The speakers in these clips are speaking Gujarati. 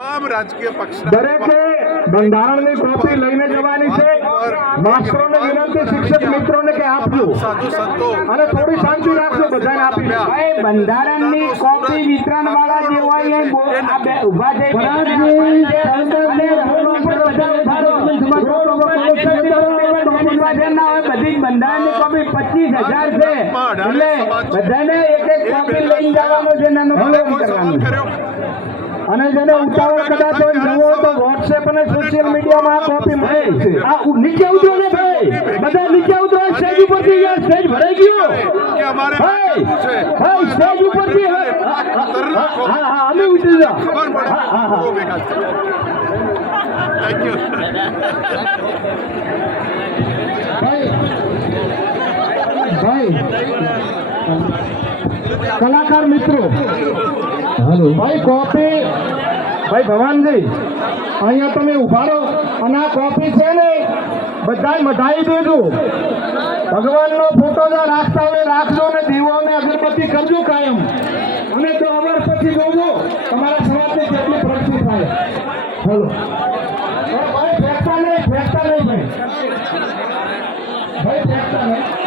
તમામ રાજકીય પક્ષ દરેકે બંધારણની કોપી લઈને જવાની છે માસ્ટરોને વિનંતી શિક્ષક મિત્રોને કે આપજો સાધુ સંતો અને થોડી શાંતિ રાખજો બધાને આપી બંધારણની કોપી વિતરણ વાળા જે હોય એ ઊભા થઈ બધા ઊભા બંધારણની કોપી પચીસ હજાર છે એટલે બધાને એક એક કોપી લઈને જવાનો છે નાનો કરવાનું અને જેને ઉતાવળ કદાચ કોઈ નવો તો વોટ્સએપ અને સોશિયલ મીડિયામાં કોપી મળે છે. આ નીચે ઉતરો ને ભાઈ. બધા નીચે ઉતરો સ્ટેજ ઉપરથી યાર સ્ટેજ ભરાઈ ગયો. કે અમારે ભાઈ ભાઈ સ્ટેજ ઉપરથી હા હા હા અમે ઉતરી જા ખબર પડે. હા હા થેન્ક યુ ભાઈ. કલાકાર મિત્રો. ભાઈ કોપી ભાઈ ભવાનજી અહીંયા તમે ઊભા રહો. અને આ કોપી છે ને બધાય મધાઈ દેજો ભગવાનનો ફોટો જો રાખતા હોય રાખજો ને દીવોને અગરબત્તી કરજો કાયમ. અને તો અમર પછી જોજો તમારા સમાજની કેટલી પ્રગતિ થાય. ચલો ભાઈ ફેંકતા નહીં ફેંકતા નહીં ભાઈ. ભાઈ ફેંકતા નહીં.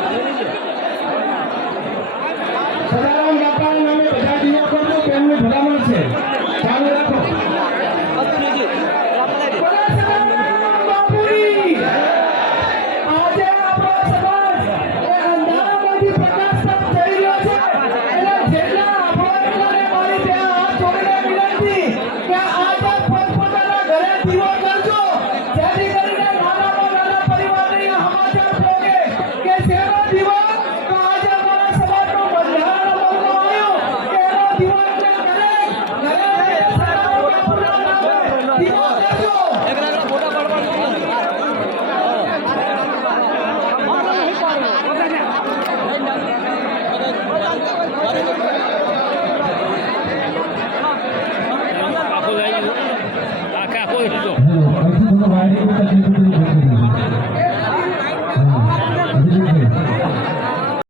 दिवस